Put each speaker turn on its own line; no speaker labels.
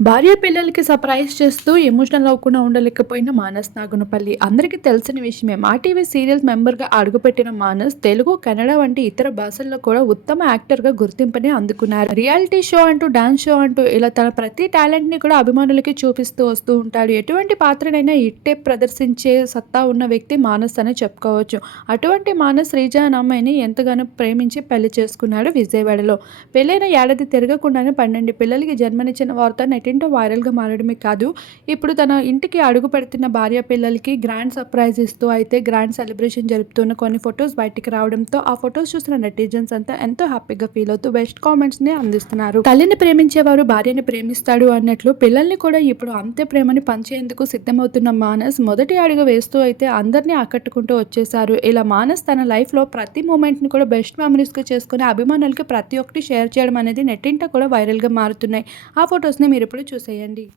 భార్య పిల్లలకి సర్ప్రైజ్ చేస్తూ ఎమోషనల్ అవ్వకుండా ఉండలేకపోయిన మానస్ నాగునపల్లి. అందరికీ తెలిసిన విషయమే మా టీవీ సీరియల్ మెంబర్గా అడుగుపెట్టిన మానస్ తెలుగు కన్నడ వంటి ఇతర భాషల్లో కూడా ఉత్తమ యాక్టర్గా గుర్తింపుని అందుకున్నారు. రియాలిటీ షో అంటూ డాన్స్ షో అంటూ ఇలా తన ప్రతి టాలెంట్ని కూడా అభిమానులకి చూపిస్తూ వస్తూ ఉంటాడు. ఎటువంటి పాత్రనైనా ఇట్టే ప్రదర్శించే సత్తా ఉన్న వ్యక్తి మానస్ అని చెప్పుకోవచ్చు. అటువంటి మానస్ శ్రీజా అమ్మాయిని ఎంతగానో ప్రేమించి పెళ్ళి చేసుకున్నాడు విజయవాడలో. పెళ్ళైన ఏడాది తిరగకుండానే పన్నెండు పిల్లలకి జన్మనిచ్చిన వార్త ఏంటో వైరల్గా మారడమే కాదు. ఇప్పుడు తన ఇంటికి అడుగు పెడుతున్న భార్య పిల్లలకి గ్రాండ్ సర్ప్రైజ్ ఇస్తూ అయితే గ్రాండ్ సెలబ్రేషన్ జరుపుతున్న కొన్ని ఫొటోస్ బయటికి రావడంతో ఆ ఫొటోస్ చూసిన నెటిజన్స్ అంతా ఎంతో హ్యాపీగా ఫీల్ అవుతూ బెస్ట్ కామెంట్స్ని అందిస్తున్నారు. తల్లిని ప్రేమించేవారు భార్యని ప్రేమిస్తాడు అన్నట్లు పిల్లల్ని కూడా ఇప్పుడు అంతే ప్రేమని పంచేందుకు సిద్ధమవుతున్న మానస్ మొదటి అడుగు వేస్తూ అయితే అందరినీ ఆకట్టుకుంటూ వచ్చేసారు ఇలా మానస్ తన లైఫ్లో ప్రతి మూమెంట్ని కూడా బెస్ట్ మెమరీస్గా చేసుకుని అభిమానులకి ప్రతి ఒక్కటి షేర్ చేయడం అనేది నెట్టింట కూడా వైరల్గా మారుతున్నాయి. ఆ ఫొటోస్ని మీరు ఇప్పుడు చూసేయండి.